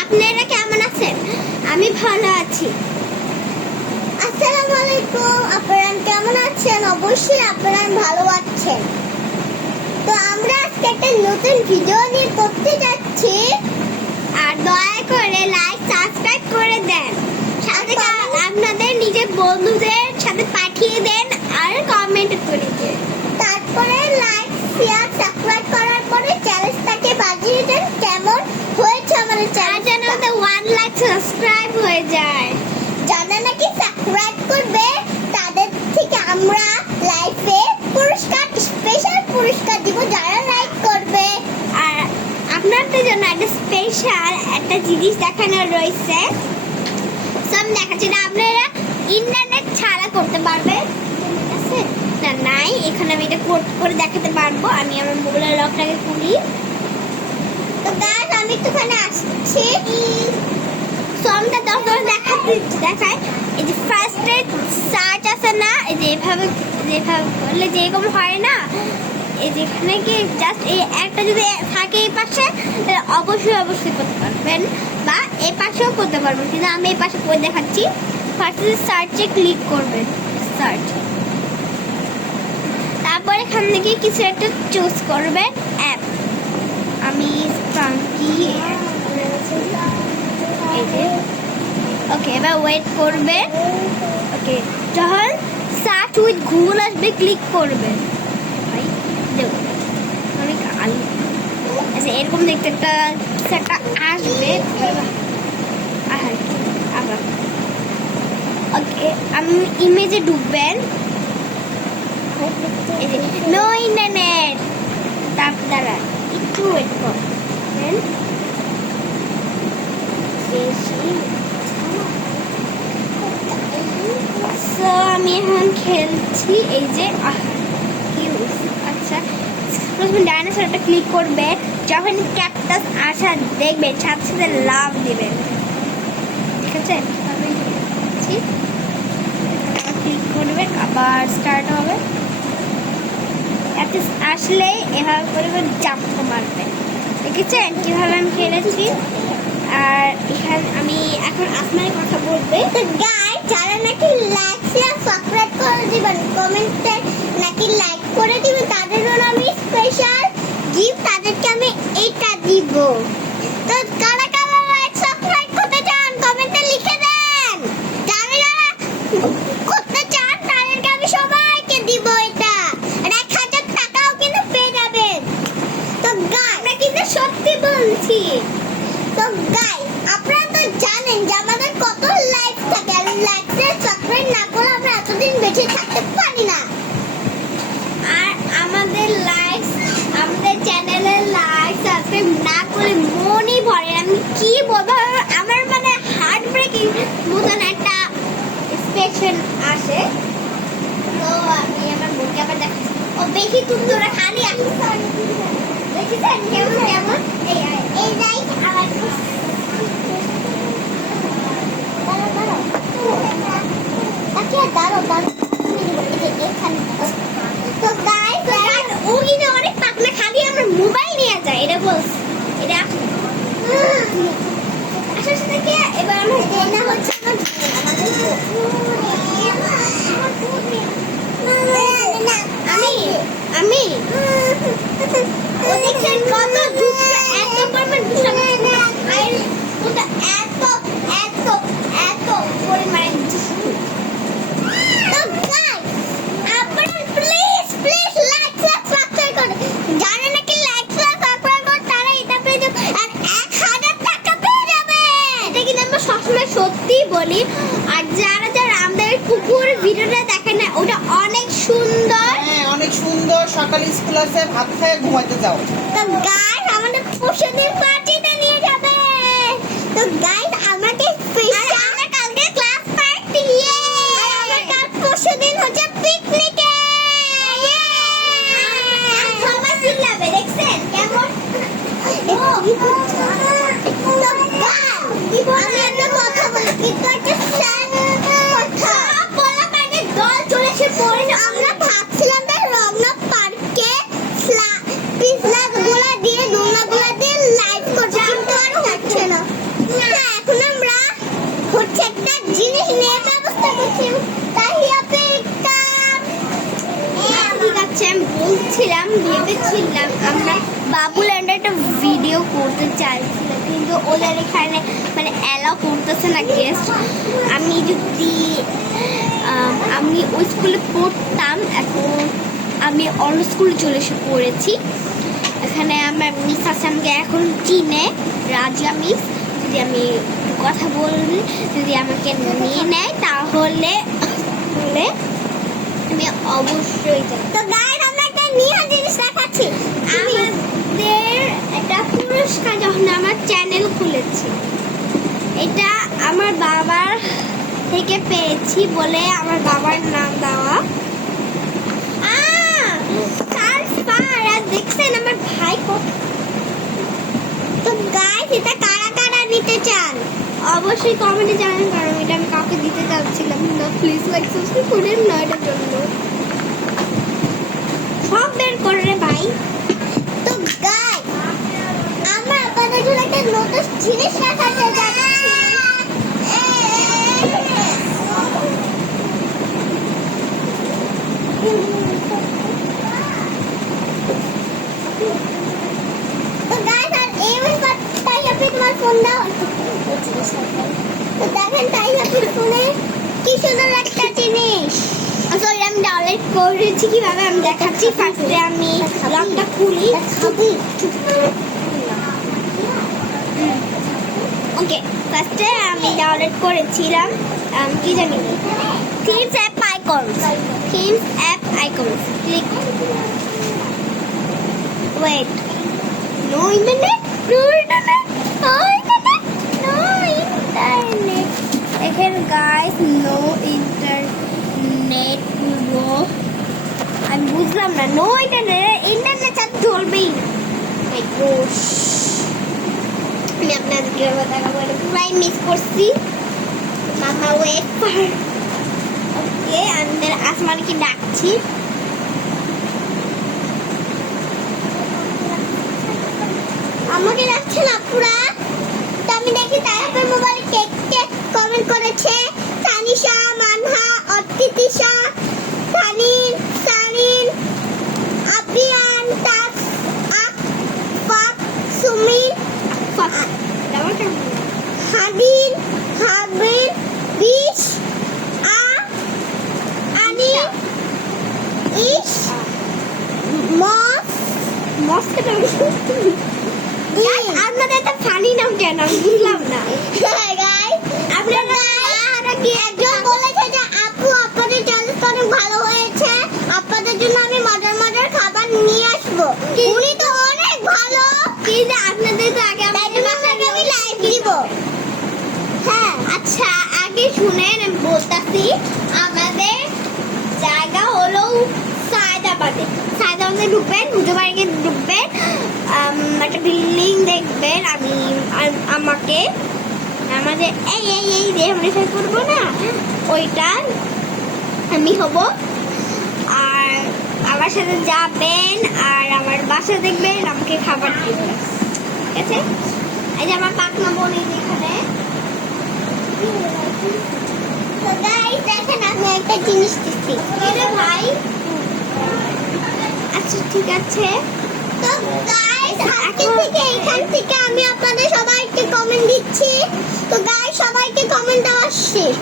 আপনারা কেমন আছেন? আমি ভালো আছি। আসসালামু আলাইকুম। আপনারা কেমন আছেন? অবশ্যই আপনারা ভালো আছেন। তো আমরা আজকে একটা নতুন ভিডিও নিয়ে করতে যাচ্ছি। আর দয়া করে লাইক সাবস্ক্রাইব করে দেন, সাথে আপনাদের নিজের বন্ধুদের সাথে পাঠিয়ে দেন আর কমেন্ট করে দেন। তারপরে লাইক শেয়ার সাবস্ক্রাইব করার পরে চ্যানেলটাকে বাজিয়ে দেন কেমন হয়েছে আমাদের চ্যানেলটা 1 লাখ সাবস্ক্রাইব হয়ে যায়। যারা নাকি সাবস্ক্রাইব করবে তাদের থেকে আমরা লাইফে পুরস্কার স্পেশাল পুরস্কার দিব যারা লাইক করবে। আর আপনাদের জন্য একটা স্পেশাল একটা জিনিস দেখানো রয়েছে। সব দেখাচ্ছি না, আপনারা ইন্টারনেট ছাড়া করতে পারবে। আছে না? নাই। এখানে আমি এটা কোড করে দেখাতে পারবো। আমি আমার মোবাইলের লকটাকে খুলি। তো গাইস আমি একটুখানি আসছি। সোমটা 10 দেখায়। এই যে ফার্স্ট এড সার্চ আছে না, এই যে এভাবে করলে যেরকম হয় না, এই যেখানে কি জাস্ট এই একটা যদি থাকে এই পাশে, তাহলে অবশ্যই করতে পারবেন, বা এই পাশেও করতে পারবেন, কিন্তু আমি এই পাশে করে দেখাচ্ছি। ফার্স্ট সার্চে ক্লিক করবেন, সার্চ, তারপর এখান থেকে কিছু একটা চুজ করবেন অ্যাপ। আমি স্পাঙ্কি ওকে, এবার ওয়েট করবে। ওকে, যখন সার্চ উইথ গুগল আসবে ক্লিক করবেন। ভাই দেখো অনেক আলু, আচ্ছা এরকম দেখতে একটা আসবে। আবার ওকে, আমি ইমেজে ঢুকবেন। নো ইন্টারনেট, তারপর দ্বারা একটু ওয়েট করবেন। সো আমি এখন খেলছি। এই যে আচ্ছা, প্রথমে ডাইনোসরটা ক্লিক করবে। যখন ক্যাকটাস আসা দেখবেন সাথে সাথে লাভ দিবেন, ঠিক আছে? ক্লিক করবেন, আবার স্টার্ট হবে। ক্যাকটাস আসলে এভাবে করে জাম্প মারবেন। দেখেছেন কিভাবে আমি খেলেছি? আর এখানে আমি এখন আসমানের কথা বলবে। তো গাইস যারা নাকি লাইক শেয়ার সাবস্ক্রাইব করে দিবেন, কমেন্টে নাকি লাইক করে দিবেন, তাদের জন্য আমি স্পেশাল গিফট তাদেরকে আমি এইটা দিব। তো কারা কারা লাইক সাবস্ক্রাইব করতে চান কমেন্টে লিখে দেন। যারা যারা করতে চান তাদেরকে আমি সবাইকে দিব এটা। আর 1000 টাকাও কিন্তু পেয়ে যাবেন। তো গাইস আমরা কিন্তু সত্যি বলছি। তো গাইস আপনারা তো জানেন যে আমাদের কত লাইক থাকে, আর লাইক সাবস্ক্রাইব না করলে আমরা এতদিন বেঁচে থাকতে পারি না। আর আমাদের চ্যানেলের লাইক সাবস্ক্রাইব না করলে মনই ভরে না। আমি কি বলবো, আমার মানে হার্ট ব্রেকিং মতন একটা এক্সপ্রেশন আসে। তো আমি আমার বোনকে আবার দেখাচ্ছি। ও বেশি তুমি ওরা খালি আসছে, দেখেছেন কেমন এই লাইক আমার তো গাইস ও কিন্তু অনেক পাতলা, খালি আমার মোবাইল নিয়ে যায়। এটা বলছি, এটা আসার সাথে কি এবার আমি এটা হচ্ছে আমি ও দেখছেন কত দুষ্ট, এত পরিমাণ দুষ্ট। আর ওটা এত পরিমাণে দুষ্ট। তো গাইস আপনারা প্লিজ লাইক সাবস্ক্রাইব করুন। যারা নাকি লাইক সাবস্ক্রাইব করুন তারা এটা পেয়ে যাবে আর 1000 টাকা পেয়ে যাবে। এটা কিন্তু আমরা সবসময় সত্যি বলি। আর যারা আমাদের কুকুর ভিডিওটা দেখেন না, ওটা অনেক সুন্দর। হ্যাঁ, অনেক সুন্দর। সকালে স্কুল আছে, ভাত খেয়ে ঘুমাতে যাও। তো গাইস আমাদের পশুদের পার্টিতে নিয়ে যাবে। তো গাইস আমাকে স্পেশাল আমরা কালকে ক্লাস পার্টি, আর আমার কাল পরশুদিন হচ্ছে পিকনিকে। সবাই চিল্লাবে, দেখছেন কেমন? আমি একটা কথা বলি, কিন্তু একটা sad কথা। সব বলা পারে দল চলে এসে পড়ে না। আমরা ভাবছিলাম যে রমনা পার্কে পিছলা গুলা দিয়ে দোলনা গুলা দিয়ে লাইভ করছি, কিন্তু আর হচ্ছে না। করতে চাইছিলাম, কিন্তু ওদের এখানে মানে অ্যালাউ করতেছে না গেস্ট। আমি যদি আমি ওই স্কুলে পড়তাম, এখন আমি অন্য স্কুলে চলে এসে পড়েছি। এখানে আমার মিস আছে, আমাকে এখন চিনে, রাজিয়া মিস। যদি আমি একটু কথা বলি, যদি আমাকে নিয়ে নেয় তাহলে আমি অবশ্যই যাব। তো গাইস আমরা একটা নিয়া জিনিস দেখাচ্ছি। আমাদের একটা পুরস্কার যখন আমার চ্যানেল খুলেছি, এটা আমার বাবার থেকে পেয়েছি বলে আমার বাবার নাম দেওয়া। দেখছেন আমার ভাই তো গাইস এটা কারা কারা নিতে চান? অবশ্যই কমেন্টে জানান, কারণ এটা আমি কাউকে দিতে চাচ্ছিলাম না। প্লিজ লাইক সাবস্ক্রাইব করেন না এটার জন্য। সব বের করে রে ভাই। তো গাইস আমরা আপনাদের জন্য একটা নতুন জিনিস দেখাতে যাচ্ছি। তো গাইস আর এই ব্যাপার তাই আপনি তোমার ফোন দাও। তো দেখেন তাই আপনি ফোনে কি সুন্দর একটা জিনিস। সরি, আমি ডাউনলোড করেছি কিভাবে আমি দেখাচ্ছি। ফার্স্টে আমি লকটা খুলি। ওকে, ফার্স্টে আমি ডাউনলোড করেছিলাম কি জানি, themes app icons. Themes app icons click. Wait, no internet, no internet, no internet, no internet. দেখেন গাইস, নো ইন্টারনেট। আমি বুঝলাম না, নো ইন্টারনেট, ইন্টারনেট আর চলবেই না। মাই গড, আমি আপনাদেরকে দেখাবো, পুরাই মিস করছি। মামা ওয়েট ফর। ওকে, আমি আসমানকে ডাকছি। আমাকে রাখছে না পুরা। তো আমি দেখি তাই আপনার মোবাইলে কে কে কমেন্ট করেছে। তানিশা, মানহা, অর্কিতিশা, তানিন, সারিন, আবিয়ান, তাস, আফাক, সুমিন, হাদিন, হাবিন, বিশ, আনি, ইশ, মস, আপনাদের একটা ফানি নাম কেন আমি বুঝলাম না। আপনারা কি একজন বলেছে যে আপু আপনাদের চ্যালেঞ্জ অনেক ভালো হয়েছে, আপনাদের জন্য আমি মজার মজার খাবার নিয়ে আসবো। উনি তো অনেক ভালো, কিন্তু আপনাদের তো আগে তাই বাসায় আমি লাইভ দিব। হ্যাঁ, আচ্ছা আগে শুনেন, আমি বলতাছি। আমাদের জায়গা হলো সায়দাবাদে। সায়দাবাদে ঢুকবেন, হুজুবাড়িতে ঢুকবেন, একটা বিল্ডিং দেখবেন। আমাকে আমাদের এই যে আমরা শেষ করবো না, ওইটা আমি হব। আর আমার সাথে যাবেন আর আমার বাসা দেখবেন, আমাকে খাবার দিবেন, ঠিক আছে? এই যে আমার পাকনা বোন এই যে এখানে। তো গাইস দেখেন আমি একটা জিনিস দিচ্ছি। এটা ভাই, আচ্ছা ঠিক আছে। তো গাইস আজকে থেকে এখান থেকে আমি আপনাদের সবাইকে কমেন্ট দিচ্ছি। তো গাইস সবাইকে কমেন্ট দেওয়া শেষ।